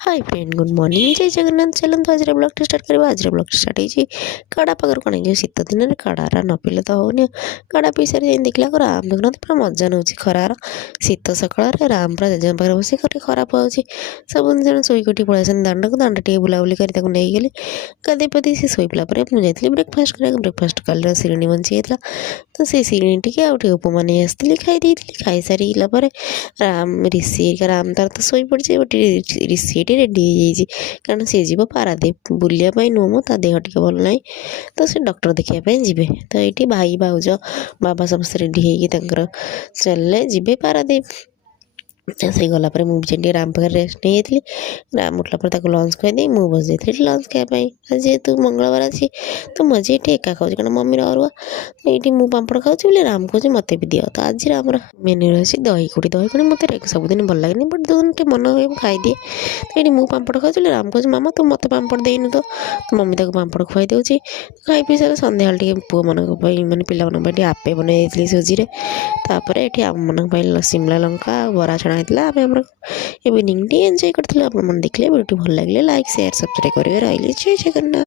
Hi friend good morning जय जगन्नाथ चलते आज ब्लॉग स्टार्ट करवा आज ब्लॉग स्टार्ट होती काढ़ा पाखर कौन जो शीत दिन काढ़ा न पिले तो होनी काढ़ा पी सारी देखला राम देखना पूरा मजा नौ खरार शीत सकाल राम पूरा जेजमा पाखे बस खराब हो सब जन शोक उठी पलि दांड को दांड टे बुलाबुली कर नहीं गली गाधे पाधे सी शोला मुझे ब्रेकफास्ट कर ब्रेकफास्ट कल शिणी बंची तो से शिणी टी आउे उपमा नहीं आसती खाई खाई सारी राम ऋषि राम तार तो शोई पड़ी गोटे ऋषि रेडी हो कारण सी जीव पारादीप बुलायापी नुह मो ता देह टे भल ना तो से डॉक्टर देखापी जी तो ये भाई भाउज बाबा समस्त रेडी होकर चलने जी पारादीप से गलापर मुझे राम पाखे रेस्ट नहीं जाती राम उठला पर लंच खुआई मुझे बस जाती लंच खायापी जेहेतु मंगलवार अच्छी तो मजे ये एका खाऊँ कारण मम्मी अरुआ तो ये मुझे पापड़ खाऊँ बोले राम कहे मत भी दियो तो आज राम मेन्यू रही दही कुड़ी मत सबुदिन भल लगे बट जो दिन मन हुए खाईदिए तो ये मुझे पापड़ खाऊँ बोले राम कहे मामा तू मत पापड़ देनु तो मम्मी तक पापड़ खुआई दूसरी खाई पी सारे सन्ध्या टे पुओ मान मैंने पे आपे बनई सुजी तापर ये आम मन शिमला लंका बरा छणा इवनिंग टी एंजॉय करते देखले वीडियो भल लगे लाइक शेयर सब्सक्राइब करेंगे रही जय जगन्नाथ।